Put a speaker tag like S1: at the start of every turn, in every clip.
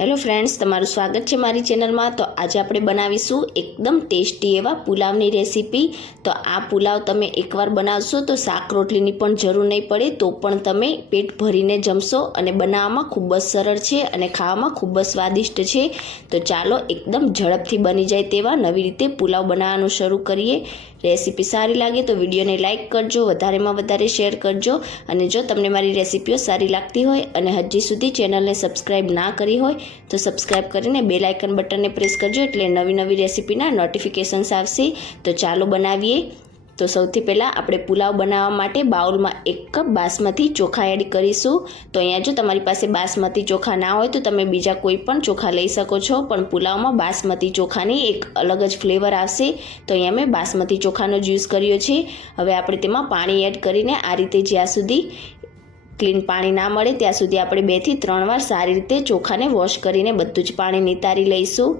S1: Hello friends, તમારું સ્વાગત છે મારી ચેનલમાં. તો આજે આપણે બનાવીશું એકદમ ટેસ્ટી એવા પુલાવની રેસીપી. તો આ પુલાવ તમે એકવાર બનાવશો તો શાક રોટલીની પણ જરૂર નહીં પડે, તો પણ તમે પેટ ભરીને જમશો અને બનાવવામાં ખૂબ જ સરળ છે અને ખાવામાં ખૂબ જ સ્વાદિષ્ટ છે. તો ચાલો એકદમ ઝડપથી બની જાય તેવા નવી રીતે પુલાવ બનાવવાનું શરૂ કરીએ. રેસીપી સારી લાગે તો વિડીયોને લાઇક કરજો, વધારેમાં વધારે શેર કરજો અને જો તમને મારી રેસીપીઓ સારી લાગતી હોય અને હજી સુધી ચેનલને સબસ્ક્રાઈબ ના કરી હોય તો સબસ્ક્રાઈબ કરીને બેલ આઇકન બટનને પ્રેસ કરજો એટલે નવી નવી રેસીપીના નોટિફિકેશન્સ આવશે. તો ચાલો બનાવીએ. તો સૌથી પહેલાં આપણે પુલાવ બનાવવા માટે બાઉલમાં એક કપ બાસમતી ચોખા એડ કરીશું. તો અહીંયા જો તમારી પાસે બાસમતી ચોખા ના હોય તો તમે બીજા કોઈ પણ ચોખા લઈ શકો છો. પણ પુલાવમાં બાસમતી ચોખાની એક અલગ જ ફ્લેવર આવશે. તો અહીંયા મેં બાસમતી ચોખાનો જ યુઝ કર્યો છે. હવે આપણે તેમાં પાણી એડ કરીને આ રીતે જ્યાં સુધી ક્લીન પાણી ના મળે, ત્યાં સુધી આપણે બેથી ત્રણ વાર સારી રીતે ચોખાને વોશ કરીને બધું જ પાણી નિતારી લઈશું.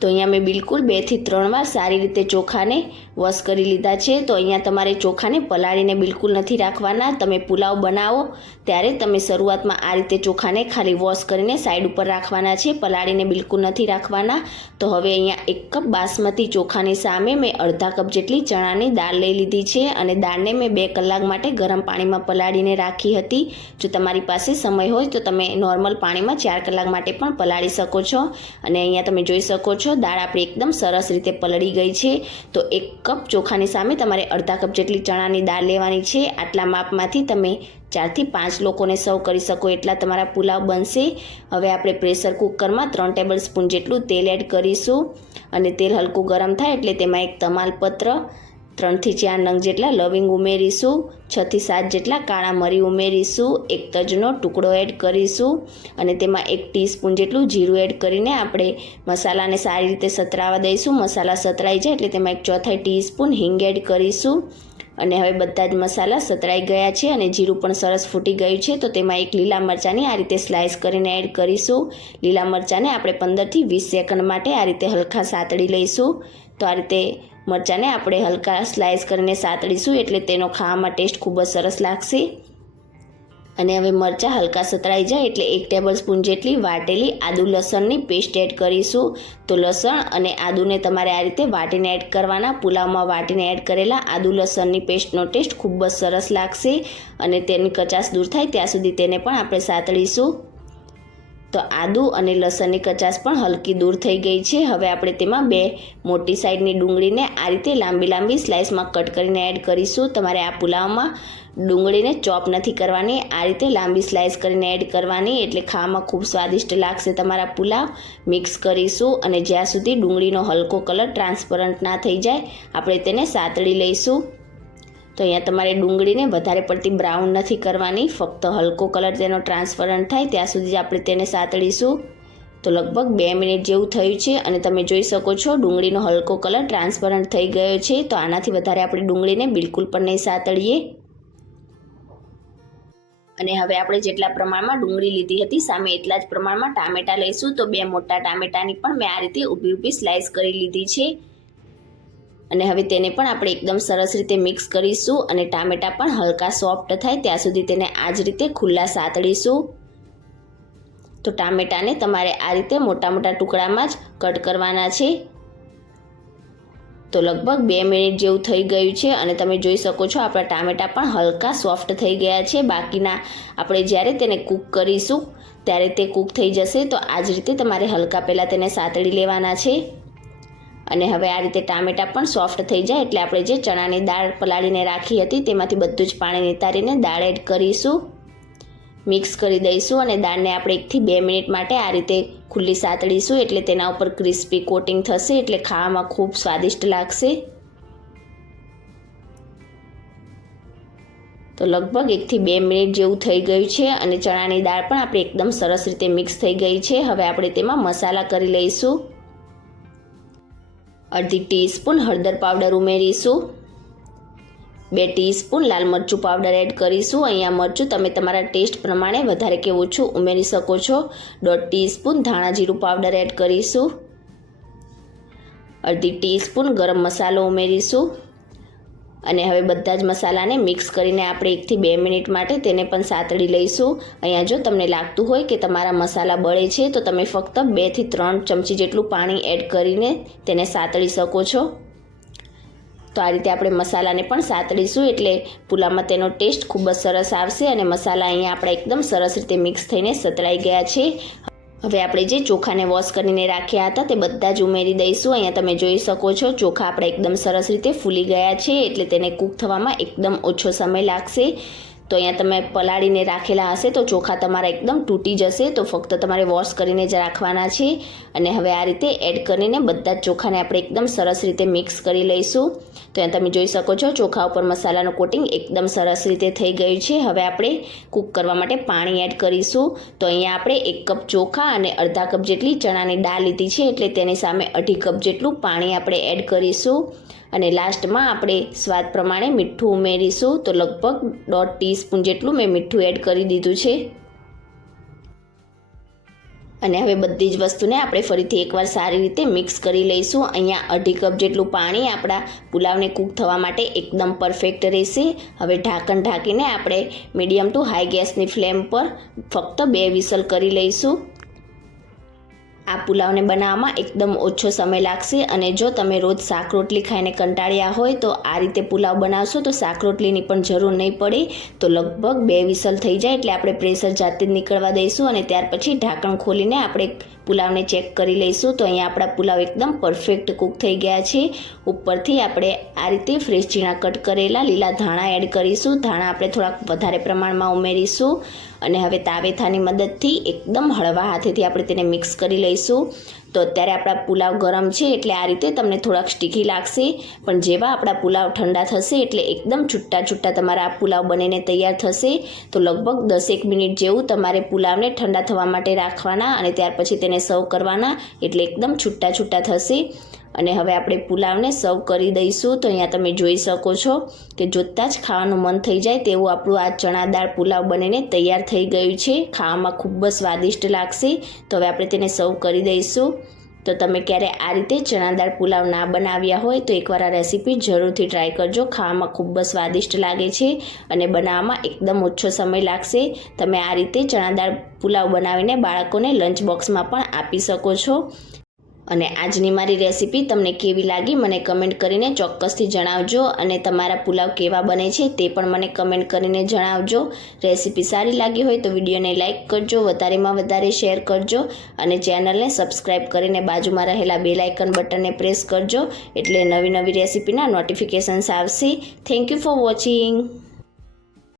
S1: તો અહીંયા મેં બિલકુલ બેથી ત્રણ વાર સારી રીતે ચોખાને વોશ કરી લીધા છે. તો અહીંયા તમારે ચોખાને પલાળીને બિલકુલ નથી રાખવાના. તમે પુલાવ બનાવો ત્યારે તમે શરૂઆતમાં આ રીતે ચોખાને ખાલી વોશ કરીને સાઈડ ઉપર રાખવાના છે. પલાળીને બિલકુલ નથી રાખવાના. તો હવે અહીંયા એક કપ બાસમતી ચોખાની સામે મેં અડધા કપ જેટલી ચણાની દાળ લઈ લીધી છે અને દાળને મેં બે કલાક માટે ગરમ પાણીમાં પલાળીને રાખી હતી. જો તમારી પાસે સમય હોય તો તમે નોર્મલ પાણીમાં ચાર કલાક માટે પણ પલાળી શકો છો. અને અહીંયા તમે જોઈ શકો છો દાળ આપણી એકદમ સરસ રીતે પલળી ગઈ છે. તો એક કપ ચોખાની સામે તમારે અડધા કપ જેટલી ચણાની દાળ લેવાની છે. આટલા માપમાંથી તમે ચારથી પાંચ લોકોને સર્વ કરી શકો એટલા તમારા પુલાવ બનશે. હવે આપણે પ્રેશર કુકરમાં ત્રણ ટેબલ સ્પૂન જેટલું તેલ એડ કરીશું. અને તેલ હલકું ગરમ થાય એટલે તેમાં એક તમાલપત્ર ત્રણથી ચાર નંગ જેટલા લવિંગ ઉમેરીશું, છથી સાત જેટલા કાળા મરી ઉમેરીશું, એક તજનો ટુકડો એડ કરીશું અને તેમાં એક ટીસ્પૂન જેટલું જીરું એડ કરીને આપણે મસાલાને સારી રીતે સતરાવા દઈશું. મસાલા સતરાઈ જાય એટલે તેમાં એક ચોથાઈ ટીસ્પૂન હિંગ એડ કરીશું અને હવે બધા જ મસાલા સતરાઈ ગયા છે અને જીરું પણ સરસ ફૂટી ગયું છે તો તેમાં એક લીલા મરચાંની આ રીતે સ્લાઇસ કરીને એડ કરીશું. લીલા મરચાંને આપણે પંદરથી વીસ સેકન્ડ માટે આ રીતે હલકા સાતળી લઈશું. તો આ રીતે મરચાંને આપણે હલકા સ્લાઇસ કરીને સાતળીશું એટલે તેનો ખાવામાં ટેસ્ટ ખૂબ જ સરસ લાગશે. અને હવે મરચાં હલકા સતરાઈ જાય એટલે એક ટેબલ સ્પૂન જેટલી વાટેલી આદુ લસણની પેસ્ટ એડ કરીશું. તો લસણ અને આદુને તમારે આ રીતે વાટીને એડ કરવાના. પુલાવમાં વાટીને એડ કરેલા આદુ લસણની પેસ્ટનો ટેસ્ટ ખૂબ જ સરસ લાગશે અને તેની કચાશ દૂર થાય ત્યાં સુધી તેને પણ આપણે સાતળીશું તો આદુ અને લસણની કચાશ પણ હલકી દૂર થઈ ગઈ છે. હવે આપણે તેમાં બે મોટી સાઈડની ડુંગળીને આ રીતે લાંબી લાંબી સ્લાઇસમાં કટ કરીને એડ કરીશું. તમારે આ પુલાવમાં ડુંગળીને ચોપ નથી કરવાની. આ રીતે લાંબી સ્લાઇસ કરીને એડ કરવાની એટલે ખાવામાં ખૂબ સ્વાદિષ્ટ લાગશે તમારા પુલાવ. મિક્સ કરીશું અને જ્યાં સુધી ડુંગળીનો હલકો કલર ટ્રાન્સપરન્ટ ના થઈ જાય, આપણે તેને સાતળી લઈશું. તો અહીંયા તમારે ડુંગળીને વધારે પડતી બ્રાઉન નથી કરવાની, ફક્ત હલકો કલર તેનો ટ્રાન્સપરન્ટ થાય ત્યાં સુધી જ આપણે તેને સાતળીશું. તો લગભગ બે મિનિટ જેવું થયું છે અને તમે જોઈ શકો છો ડુંગળીનો હલકો કલર ટ્રાન્સપરન્ટ થઈ ગયો છે, તો આનાથી વધારે આપણે ડુંગળીને બિલકુલ પણ નહીં સાતળીએ. અને હવે આપણે જેટલા પ્રમાણમાં ડુંગળી લીધી હતી, સામે એટલા જ પ્રમાણમાં ટામેટાં લઈશું. તો બે મોટા ટામેટાની પણ મેં આ રીતે ઊભી ઊભી સ્લાઇસ કરી લીધી છે. અને હવે તેને પણ આપણે એકદમ સરસ રીતે મિક્સ કરીશું અને ટામેટા પણ હલકા સોફ્ટ થાય ત્યાં સુધી તેને આ જ રીતે ખુલ્લા સાતળીશું. તો ટામેટાને તમારે આ રીતે મોટા મોટા ટુકડામાં જ કટ કરવાના છે. તો લગભગ બે મિનિટ જેવું થઈ ગયું છે અને તમે જોઈ શકો છો આપણા ટામેટા પણ હલકા સોફ્ટ થઈ ગયા છે. બાકીના આપણે જ્યારે તેને કૂક કરીશું, ત્યારે તે કૂક થઈ જશે તો આ જ રીતે તમારે હલકા પહેલાં તેને સાતળી લેવાના છે. અને હવે આ રીતે ટામેટાં પણ સોફ્ટ થઈ જાય એટલે આપણે જે ચણાની દાળ પલાળીને રાખી હતી તેમાંથી બધું જ પાણી નિતારીને દાળ એડ કરીશું. મિક્સ કરી દઈશું અને દાળને આપણે એકથી બે મિનિટ માટે આ રીતે ખુલ્લી સાતળીશું એટલે તેના ઉપર ક્રિસ્પી કોટિંગ થશે એટલે ખાવામાં ખૂબ સ્વાદિષ્ટ લાગશે. તો લગભગ એકથી બે મિનિટ જેવું થઈ ગયું છે અને ચણાની દાળ પણ આપણે એકદમ સરસ રીતે મિક્સ થઈ ગઈ છે. હવે આપણે તેમાં મસાલા કરી લઈશું. અડધી ટીસ્પૂન હળદર પાવડર ઉમેરીશું. બે ટીસ્પૂન લાલ મરચું પાવડર એડ કરીશું. અહીંયા મરચું તમે તમારા ટેસ્ટ પ્રમાણે વધારે કે ઓછું ઉમેરી શકો છો. દોઢ ટીસ્પૂન ધાણા જીરું પાવડર એડ કરીશું. અડધી ટીસ્પૂન ગરમ મસાલો ઉમેરીશું. અને હવે બધા જ મસાલાને મિક્સ કરીને આપણે એકથી બે મિનિટ માટે તેને પણ સાતળી લઈશું. અહીંયા જો તમને લાગતું હોય કે તમારા મસાલા બળે છે, તો તમે ફક્ત બેથી ત્રણ ચમચી જેટલું પાણી એડ કરીને તેને સાતળી શકો છો. તો આ રીતે આપણે મસાલાને પણ સાતળીશું એટલે પુલાવમાં તેનો ટેસ્ટ ખૂબ જ સરસ આવશે અને મસાલા અહીંયા આપણા એકદમ સરસ રીતે મિક્સ થઈને સતળાઈ ગયા છે. હવે આપણે જે ચોખાને વોશ કરીને રાખ્યા હતા તે બધા જ ઉમેરી દઈશું. અહીંયા તમે જોઈ શકો છો, ચોખા આપણે એકદમ સરસ રીતે ફૂલી ગયા છે, એટલે તેને કૂક થવામાં એકદમ ઓછો સમય લાગશે. તો અહીંયા તમે પલાળીને રાખેલા હશે તો ચોખા તમારા એકદમ તૂટી જશે. તો ફક્ત તમારે વોશ કરીને જ રાખવાના છે. અને હવે આ રીતે એડ કરીને બધા જ ચોખાને આપણે એકદમ સરસ રીતે મિક્સ કરી લઈશું. તો અહીંયા તમે જોઈ શકો છો, ચોખા ઉપર મસાલાનું કોટિંગ એકદમ સરસ રીતે થઈ ગયું છે. હવે આપણે કૂક કરવા માટે પાણી એડ કરીશું. તો અહીંયા આપણે એક કપ ચોખા અને અડધા કપ જેટલી ચણાની દાળ લીધી છે, એટલે તેની સામે અઢી કપ જેટલું પાણી આપણે એડ કરીશું. અને લાસ્ટમાં આપણે સ્વાદ પ્રમાણે મીઠું ઉમેરીશું. તો લગભગ દોઢ ટીસ્પૂન જેટલું મેં મીઠું એડ કરી દીધું છે. અને હવે બધી જ વસ્તુને આપણે ફરીથી એકવાર સારી રીતે મિક્સ કરી લઈશું. અહીંયા અઢી કપ જેટલું પાણી આપણા પુલાવને કૂક થવા માટે એકદમ પરફેક્ટ રહેશે. હવે ઢાંકણ ઢાંકીને આપણે મીડિયમ ટુ હાઈ ગેસની ફ્લેમ પર ફક્ત બે વિસલ કરી લઈશું. આ પુલાવને બનાવવામાં એકદમ ઓછો સમય લાગશે અને જો તમે રોજ શાક રોટલી ખાઈને કંટાળ્યા હોય તો આ રીતે પુલાવ બનાવશો તો શાક રોટલીની પણ જરૂર નહીં પડે. તો લગભગ બે વિસલ થઈ જાય એટલે આપણે પ્રેશર જાતે જ નીકળવા દઈશું અને ત્યાર પછી ઢાંકણ ખોલીને આપણે પુલાવને ચેક કરી લઈશું. તો અહીંયા આપણા પુલાવ એકદમ પરફેક્ટ કૂક થઈ ગયા છે. ઉપરથી આપણે આ રીતે ફ્રેશ ઝીણા કટ કરેલા લીલા ધાણા એડ કરીશું. ધાણા આપણે થોડાક વધારે પ્રમાણમાં ઉમેરીશું અને હવે તાવેથાની મદદથી એકદમ હળવા હાથેથી આપણે તેને મિક્સ કરી લઈશું. તો અત્યારે આપણા પુલાવ ગરમ છે એટલે આ રીતે તમને થોડાક સ્ટીકી લાગશે. પણ જેવા આપણા પુલાવ ઠંડા થશે એટલે એકદમ છૂટા છૂટા તમારા આ પુલાવ બનીને તૈયાર થશે. તો લગભગ દસેક મિનિટ જેવું તમારે પુલાવને ઠંડા થવા માટે રાખવાના અને ત્યાર પછી તેને સર્વ કરવાના એટલે એકદમ છૂટા છૂટા થશે. અને હવે આપણે પુલાવને સર્વ કરી દઈશું. તો અહીંયા તમે જોઈ શકો છો કે જોતાં જ ખાવાનું મન થઈ જાય તેવું આપણું આ ચણા દાળ પુલાવ બનીને તૈયાર થઈ ગયું છે. ખાવામાં ખૂબ જ સ્વાદિષ્ટ લાગશે. તો હવે આપણે તેને સર્વ કરી દઈશું. તો તમે ક્યારે આ રીતે ચણા દાળ પુલાવ ના બનાવ્યા હોય તો એકવાર આ રેસીપી જરૂરથી ટ્રાય કરજો. ખાવામાં ખૂબ જ સ્વાદિષ્ટ લાગે છે અને બનાવવામાં એકદમ ઓછો સમય લાગશે. તમે આ રીતે ચણા દાળ પુલાવ બનાવીને બાળકોને લંચ બોક્સમાં પણ આપી શકો છો. અને આજની મારી રેસીપી તમને કેવી લાગી મને કમેન્ટ કરીને ચોક્કસથી જણાવજો અને તમારા પુલાવ કેવા બને છે તે પણ મને કમેન્ટ કરીને જણાવજો. રેસીપી સારી લાગી હોય તો વિડીયોને લાઇક કરજો, વધારેમાં વધારે શેર કરજો અને ચેનલને સબસ્ક્રાઈબ કરીને બાજુમાં રહેલા બે લાઇકન બટનને પ્રેસ કરજો એટલે નવી નવી રેસીપીના નોટિફિકેશન્સ આવશે. Thank you for watching.